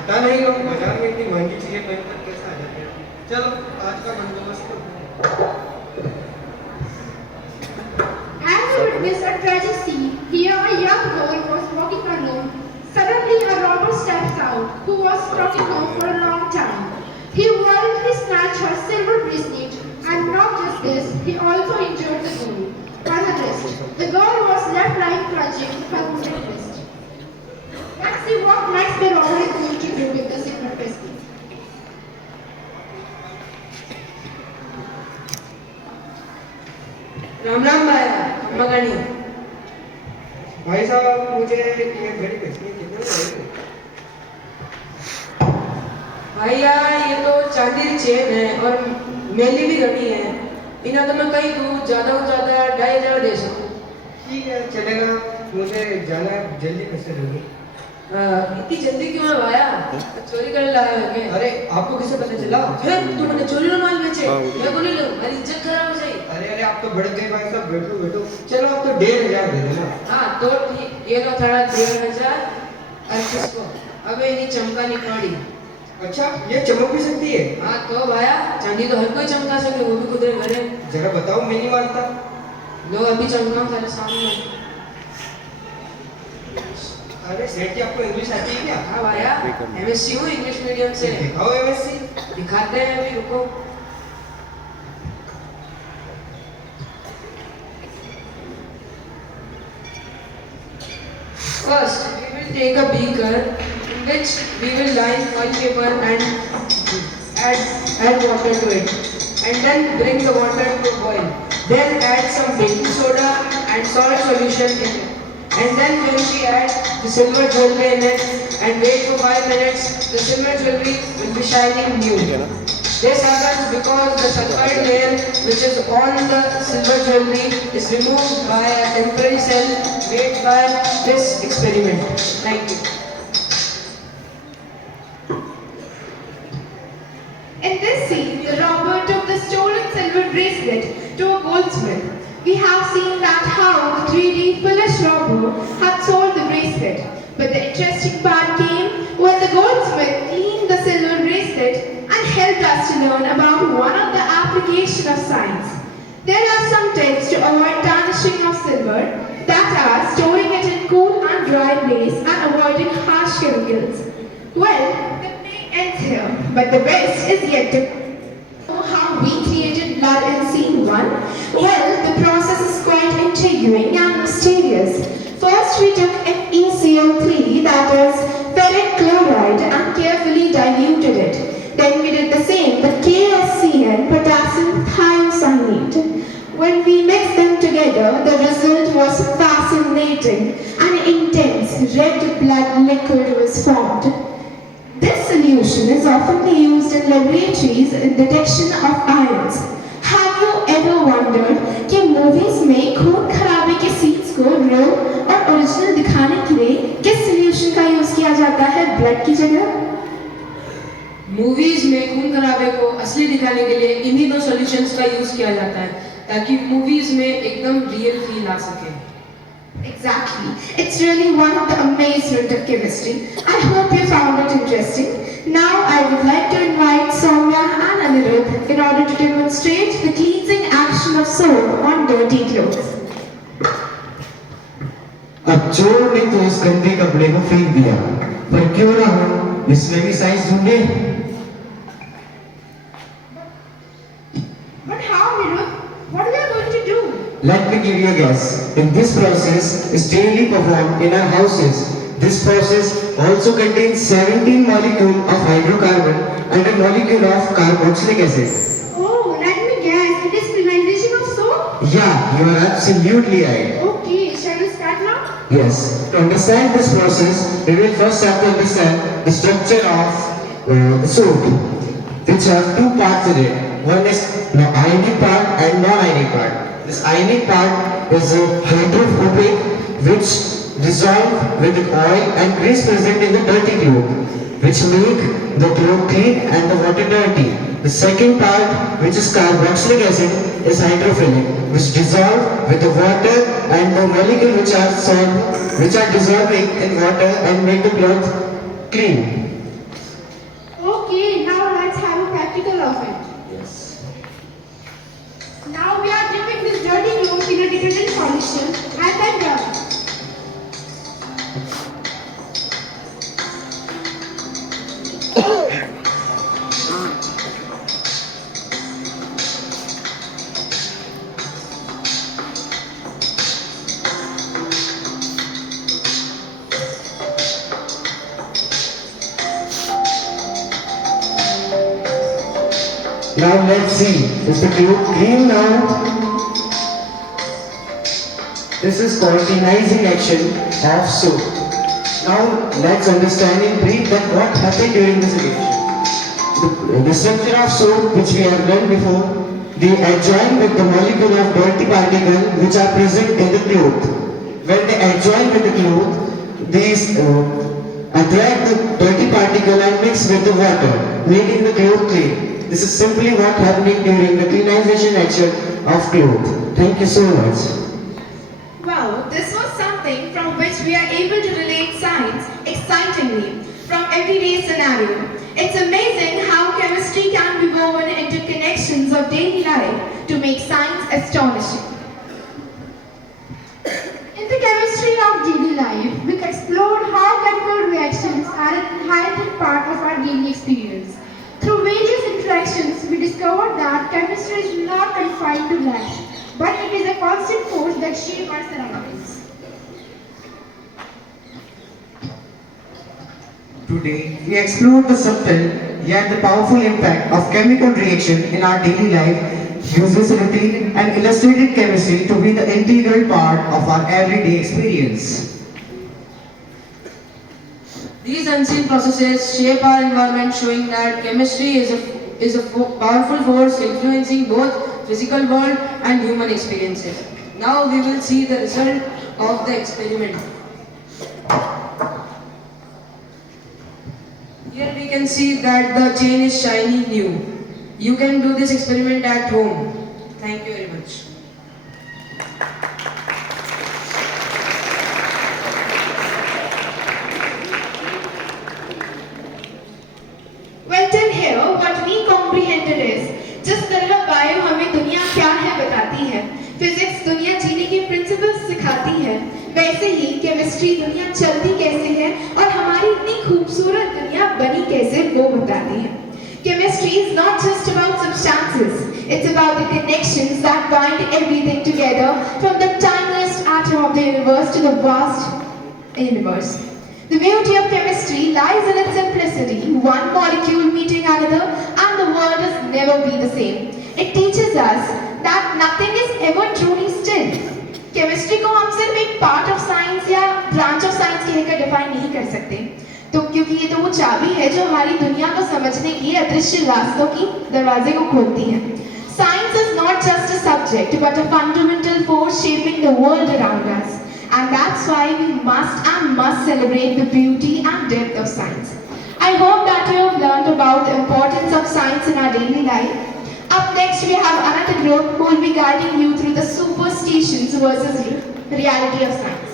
पता नहीं लोग बाजार में इतनी महंगी चीजें पहनकर कैसे आ जाते हैं। चलो आज का बंदोबस्त तो As we witnessed a tragic scene, here a young girl was walking alone. Suddenly a robber steps out, who was stalking her for a long time. He violently snatched her silver bracelet, and not just this, he also injured the girl on her wrist. The girl was left lying clutching her wounded wrist. Let's see what next the robber is going to do with the silver bracelet. Ram Ram भाया, अम्मा गानी। भाई साहब मुझे ये घड़ी बेचनी कितने में आएगी? भैया ये तो चांदी की चेन है और मेली भी घटी है। इन्हें तो मैं कहीं दूर ज्यादा से ज्यादा 2500 दे सकूं। ठीक है चलेगा, मुझे जाना है, जल्दी कैसे दूंगी? इतनी जल्दी क्यों है भाया? चोरी कर लाया है क्या? अरे आपको किसे पता चला? फिर तुमने चोरी का माल बेचे? मैं को नहीं लूं, मेरी इज्जत खराब हो जाएगी। अरे आप तो भड़क गए भाई साहब, बैठो बैठो। चलो आप तो 1500 दे देना। हाँ तो ठीक, ये लो थोड़ा 1500 और किसको? अबे इन्हीं चमका नहीं पड़ी। अच्छा ये चमक भी सकती है? हाँ तो भाया, चांदी तो हर कोई चमका सके, वो भी कुदरे घरे। जरा बताओ, मैं नहीं मानता। लो अभी चमकाऊं तेरे सामने। अरे सेठ जी आपको इंग्लिश आती है क्या? हाँ भाया, एमएससी हूँ इंग्लिश मीडियम से। दिखाओ एमएससी। दिखाते हैं अभी, रुको। First, we will take a beaker in which we will line oil paper and add water to it, and then bring the water to a boil. Then add some baking soda and salt solution in it, and then when we add the silver jewelry in it and wait for 5 minutes, the silver jewelry will be shining new. This happens because the sulfide layer which is on the silver jewelry is removed by a temporary cell made by this experiment. Thank you. In this scene, the robber took the stolen silver bracelet to a goldsmith. We have seen that how the greedy, foolish robber had sold the bracelet. But the interesting part came when the goldsmith cleaned the silver bracelet and helped us to learn about one of the application of science. There are some tips to avoid tarnishing of silver, that are storing it in cool and dry place and avoiding harsh chemicals. Well, the play ends here, but the best is yet to come. How we created blood in scene 1? Well, the process is quite intriguing and mysterious. First, we took NeCl3, that is ferric chloride, and carefully diluted it. Then we did the same with KSCN, potassium thiocyanate. When we mixed them together, the result was fascinating. An intense red blood liquid was formed. This solution is often used in laboratories in detection of ions. Have you ever wondered कि movies में खून खराबे के scenes को real और original दिखाने के लिए किस solution का use किया जाता है blood की जगह? मूवीज में खून खराबे को असली दिखाने के लिए इन्हीं दो सॉल्यूशंस का यूज किया जाता है ताकि मूवीज में एकदम रियल फील आ सके। Exactly. It's really one of the amazement of chemistry. I hope you found it interesting. Now I would like to invite Soumya and Anirudh in order to demonstrate the cleansing action of soap on dirty clothes. अब चोर ने तो उस गंदे कपड़े को फेंक दिया, पर क्यों ना हो इसमें भी साइंस ढूंढे। But how, Anirudh? What are we going to do? Let me give you a guess. In this process is daily performed in our houses. This process also contains 17 molecules of hydrocarbon and a molecule of carboxylic acid. Oh, let me guess. It is sterilization of soap? Yeah, you are absolutely right. Okay, shall we start now? Yes. To understand this process, we will first have to understand the structure of the soap, which have two parts in it. One is the ionic part and non-ionic part. This ionic part is a hydrophobic, which dissolve with the oil and grease present in the dirty cloth, which make the cloth clean and the water dirty. The second part, which is carboxylic acid, is hydrophilic, which dissolve with the water and the molecule which are dissolving in water and make the cloth clean. Now let's see. Is the globe clean now? This is called the ionizing action of soap. Now let's understand in brief that what happened during this reaction. The structure of soap which we have learned before, they adjoin with the molecule of dirty particle which are present in the cloth. When they adjoin with the cloth, these attract the dirty particle and mix with the water, making the cloth clean. This is simply what happening during the cleanization action of cloth. Thank you so much. Wow, this was something from which we are able to relate science excitingly from everyday scenario. It's amazing how chemistry can be woven into connections of daily life to make science astonishing. In the chemistry of daily life, we explored how chemical reactions are an inherent part of our daily experience. Through various interactions, we discovered that chemistry is not confined to labs, but it is a constant force that shapes our surroundings. Today, we explored the subtle yet the powerful impact of chemical reaction in our daily life, uses routine and illustrated chemistry to be the integral part of our everyday experience. These unseen processes shape our environment, showing that chemistry is a powerful force influencing both physical world and human experiences. Now we will see the result of the experiment. Here we can see that the chain is shiny new. You can do this experiment at home. Thank you very much. Well, till here, what we comprehended is, जिस तरह bio हमें दुनिया क्या है बताती है, physics दुनिया जीने के प्रिंसिपल्स सिखाती है, वैसे ही केमिस्ट्री दुनिया चलती कैसे है और हमारी इतनी खूबसूरत दुनिया बनी कैसे वो बताती है. Chemistry is not just about substances, it's about the connections that bind everything together from the tiniest atom of the universe to the vast universe. The beauty of chemistry lies in its simplicity, one molecule meeting another and the world will never be the same. It teaches us that nothing is ever truly still. Chemistry को हम सिर्फ एक part of science या branch of science कहकर define नहीं कर सकते. तो क्योंकि ये तो वो चाबी है जो हमारी दुनिया को समझने की अदृश्य रास्तों की दरवाजे को खोलती है. Science is not just a subject but a fundamental force shaping the world around us. And that's why we must celebrate the beauty and depth of science. I hope that you have learned about the importance of science in our daily life. Up next we have another group who will be guiding you through the superstitions versus reality of science.